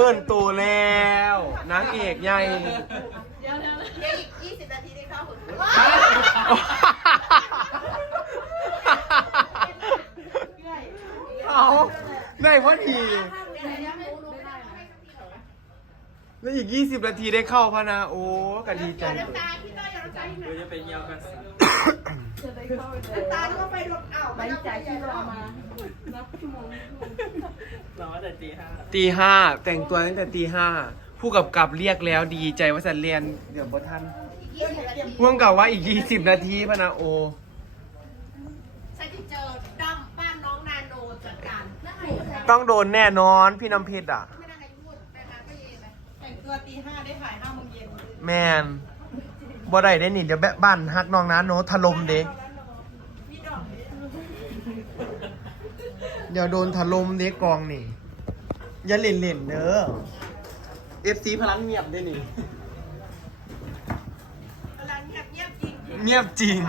อิ้นโตแล้วนางเอกใหญ่เดี๋ยวอีก20 นาทีได้เข้าคุณเอาได้พอดีแล้วอีก 20 นาทีได้เข้าพะนะโอ้ก็ดีใจน้ำตาพี่ต้อยน้ำตาเดี๋ยว จะไปเยี่ยวกันน้ำตาก็ไปลงอ่าวไปจ่ายที่รอมารอแต่ตีห้าตีห้าแต่งตัวตั้งแต่ตีห้าผู้กับกับเรียกแล้วดีใจว่าจะเรียนเดี๋ยวบ่ทัน20นาทีพ่วงกับว่าอีก 20 นาทีพะนะโอ ฉันจะเจอด้อมบ้านน้องนาโนจัดการนั่งไงต้องโดนแน่นอนพี่น้ำเพชรอะ ไม่นั่งไงพูดไปหาก็เย็นไปแต่งตัวตีห้าได้ถ่ายห้าโมงเย็น แมน บ่ได้ได้นี่เดี๋ยวแบะบ้านฮักน้องนะโนถล่มเด้เดี๋ยวโดนถล่มเด้กองนี่ อย่าเล่นเล่นๆเด้อ FC พลังเงียบได้นี่กำลังเงียบเงียบจริงเงียบจริง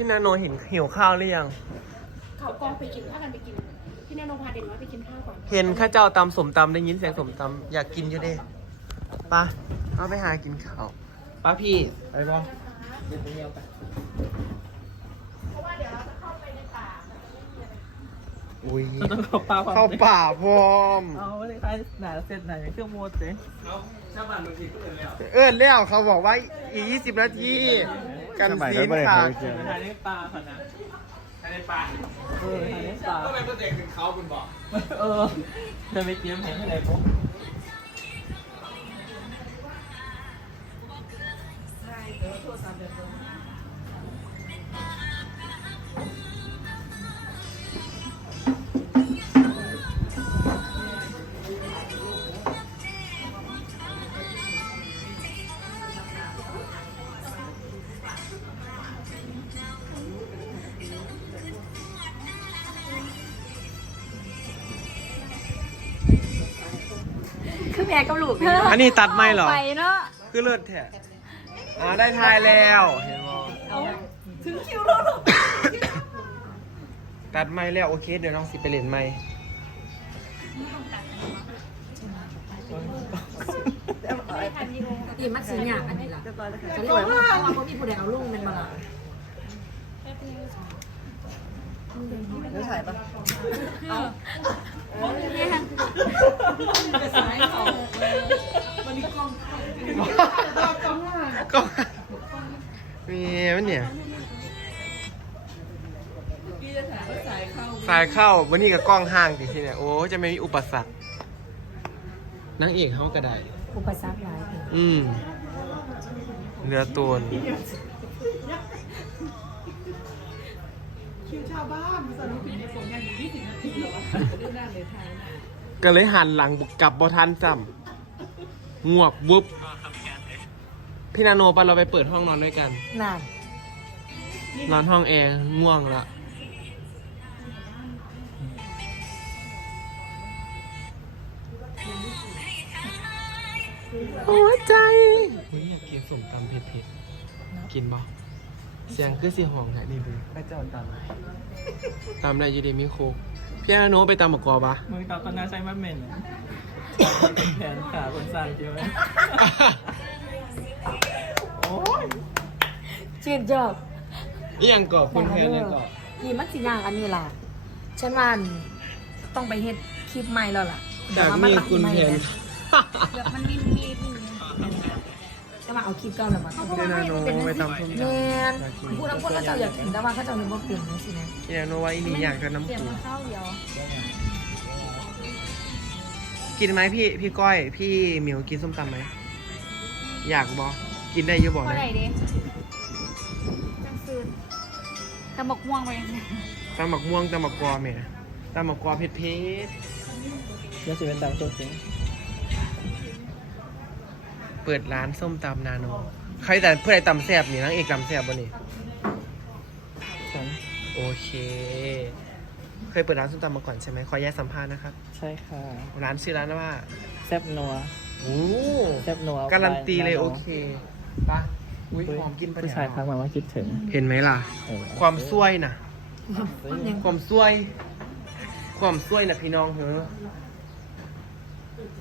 พี่นาโนเห็นหิวข้าวหรือยัง เขากองไปกินข้าวกันไปกิน พี่แนนโนพาเด็กน้อยไปกินข้าวก่อนเห็นข้าเจ้าตำสมตำได้ยินเสียงสมตำอยากกินอยู่เด้ปะเอาไปหากินข้าวป้าพี่ ไปบ่เดี๋ยวไปเยี่ยวกัน อุ้ยต้องเข้าป่าเข้าป่าพร้อมเอาไม่ได้ใครหนาเสร็จไหนเครื่องโมดเจ๊เอาชาวบ้านบางทีก็เลยแล้วเอิ้นแล้วเขาบอกว่าอีก20นาทีกันซีนค่ะไปทานในป่าค่ะนะทานในป่าเออทานในป่าก็เป็นโปรเจกต์ถึงเขาคุณบอกเออจะไปเตรียมแผนอะไรปุ๊บคือ แม่กับลูกอันนี้ตัดไม่เหรอ ไปเนาะคือเลือดแท้อ่าได้ทายแล้ว เห็นบ่ถึงคิวแล้วหรอตัดไม่แล้วโอเค เดี๋ยวน้องสิไปเล่นไม่ตีมัดสีหยาอันนี้ล่ะเขาเรียกว่าเราก็มีผู้ใดเอาลุงเป็นมา ไม่ใช่ปะเอาสายเขาวันนี้กล้องกล้องกล้องมีมันเนี่ยสายเข้าวันนี้กับกล้องห่างจริงๆเนี่ย โอ้จะไม่มีอุปสรรคนางเอกเขาก็ได้ อุปสรรคหลายอืมเรือตัวาวบ้านสรุปในผลงานอยู่20นาทีเหรอดูหน้าเลยถ่ายก็เลยหันหลังกลับบอทันซ้ำงวกวุบพี่นาโนไปะเราไปเปิดห้องนอนด้วยกันนั่นนอนห้องแอร์ง่วงละหัวใจเฮ้ยอยากกินสมตำเผ็ดๆกินบ่ เสียงคือสีหองแหละนี่ดูข้าเจ้าตำตำอะไรอยู่ดีมีโคกพี่อาโนไปตำหมกกอปะมึงตอบคนน่าใช้มาเมนแผนขาคนสั่นใช่ไหมโอ้ยชื่นชอบนี่ยังกอบคุณแทนยังกอบตีมัดสีหยาอันนี้ล่ะ ฉันว่าต้องไปเฮ็ดคลิปใหม่แล้วล่ะจากนี่คุณแทนแบบมันมีมี มีจะมาเอาคลิปเก่าแล้วมาพี่นาโนไปตำส้มแมตำนพูดแล้วพูดแล้วเจ้าอยากกินแต่ว่าเขาเจ้านึกว่าเปลี่ยนนี่สินะพี่นาโนว่าอีนี่อยากจะน้ำเปลี่ยนปูมาข้าวเดียวกินไหมพี่พี่ก้อย พี่เหมียวกินส้มตำไหมอยากบอกกินได้อยุบอกเท่านะไหร่ดิจังซื้อตะหมกม่วงไปตำหมักม่วงตำหมักกอเมียตำหมักกอเผ็ดเผ็ด แล้วจะเป็นตามตัวจริง เปิดร้านส้มตำนาโน ใครแต่เพื่อใดตำแซบนี่นางเอกตำแซบบ่นี่ฉันโอเค เคยเปิดร้านส้มตำมาก่อนใช่ไหมขอแยกสัมภาษณ์นะครับ ใช่ค่ะ ร้านชื่อร้านว่าแซบนัวโอ้แซบนัวการันตีเลยไปโอเคปะอุ้ยหอมกินปะผู้เนี่ยชายทักมาว่าคิดถึงเห็นไหมล่ะ เออความซวยนะยังความซวย ความซวยนะพี่น้องเหรอ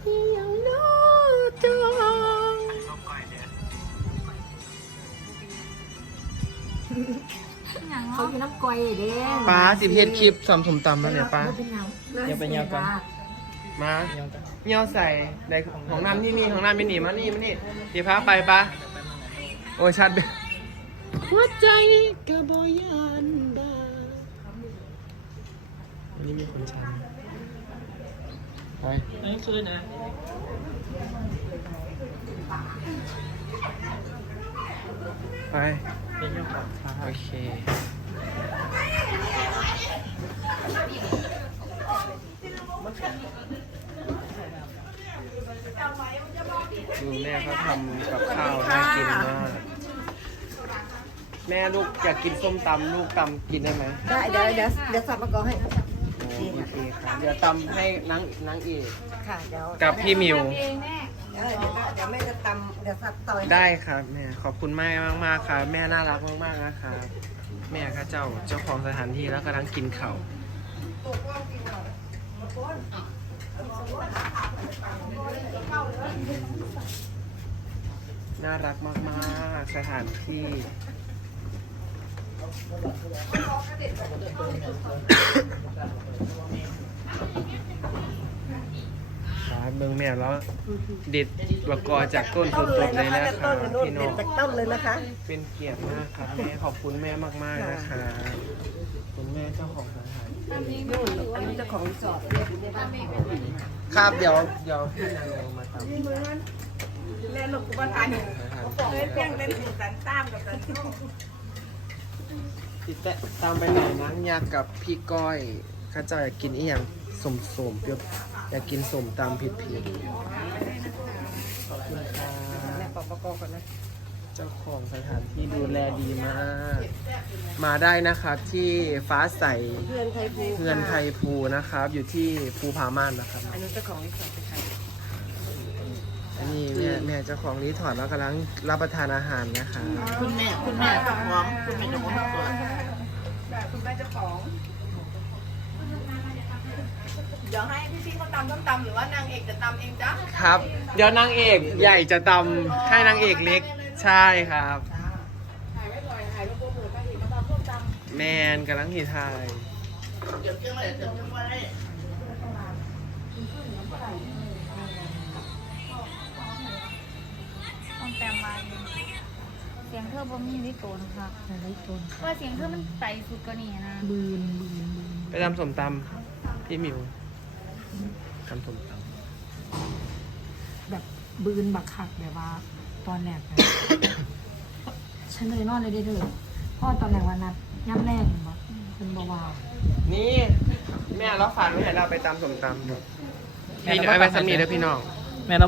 เขา อยู่น้ำกอยเด้งป้าสิเพจคลิปสอมสมตำแล้วเนี่ยป้าบ่เป็นหยังเดี๋ยวไปเยี่ยมกัน มายังกันเงี้ยวใส่ในของน้ำนี่นี่ของน้ำไม่หนีมานี่มานี่ดีพาไปปะโอ้ชัดเลยหัวใจกระบอยันบาวันนี้มีคนชันไปอันนี้คือนะไปเป็นยังกับค่ะโอเค ดูแม่เขาทำกับข้าวน่ากินมาก แม่ลูกอยากกินส้มตำลูกตำกินได้ไหมได้เดี๋ยวเดี๋ยวเดี๋ยวสับมะกอกให้ โอ้โอเคครับเดี๋ยวตำให้นางนางเอกค่ะเดี๋ยวกับพี่มิวเองแม่เออเดี๋ยวเดี๋ยวแม่จะตำเดี๋ยวสับต่อยได้ครับแม่ขอบคุณแม่มากๆครับแม่น่ารักมากๆนะครับแม่ข้าเจ้าเจ้าของสถานที่แล้วกำลังกินข้าว น่ารักมากๆ สถานที่ครับเมืองแม่แล้วเด็ดบะกอจากต้นสดๆเลยนะครับพี่น้องจากต้นเลยนะคะ เป็นเกียรติมากครับแม่ขอบคุณแม่มากๆนะคะ คุณแม่เจ้าของสถานที่ อันนี้เจ้าของรีสอร์ทครับเดี๋ยวเดี๋ยวพี่นางเอามาทำแม่นหลูกกูมาทานสถานที่เพียงเล่นสันตามกับสันติดแตะตามไปไหนนะอยากกับพี่ก้อยข้าเจ้าอยากกินอีหยังสมสมๆเปรี้ยวอยากกินสมตามผิดผิดขอบคุณครับแม่ปอกมะกอกก่อนนะ เจ้าของสถานที่ดูแลดีมาก มาได้นะครับที่ฟ้าใสเพื่อนไทยภูเงินไทยภูนะครับ อยู่ที่ภูผาม่านนะครับ อันนี้เจ้าของรีสอร์ทไปขายอันนี้แม่แม่เจ้าของรีสอร์ทแล้วกำลังรับประทานอาหารนะคะคุณแม่คุณแม่เจ้าของคุณแม่เจ้าของก่อนคุณแม่เจ้าของเดี๋ยวให้พี่ๆเขาตำส้มตำหรือว่านางเอกจะตำเองจ้ะครับ เดี๋ยวนางเอกใหญ่จะตำให้นางเอกเล็ก ใช่ครับ ถ่ายไว้ก่อนถ่ายรูปโปรโมทพระเอกมาตำส้มตำแมนกำลังทีไทยเดี๋ยวเจ้าไว้เดี๋ยวเจ้าไว้ต้องแปลมาเสียงเธอบ่มีวิโตนค่ะอะไรต้นว่าเสียงเธอมันใสสุดกว่านี้นะบืนบืนบืนไปทำสมตำพี่หมิวทำสมตแบบบืนบักคักแบบว่า ตอนแรกนะ ฉันเลยนอนเลยได้เถอะพ่อตอนแรกวันนัดย่ำแรกเห็นบ่เป็นเบาๆำนี่แม่เราฝันไว้ให้เราไปตำสมตำพี่เดี๋ยวไปสำนีเด้อพี่น้อง แม่เรา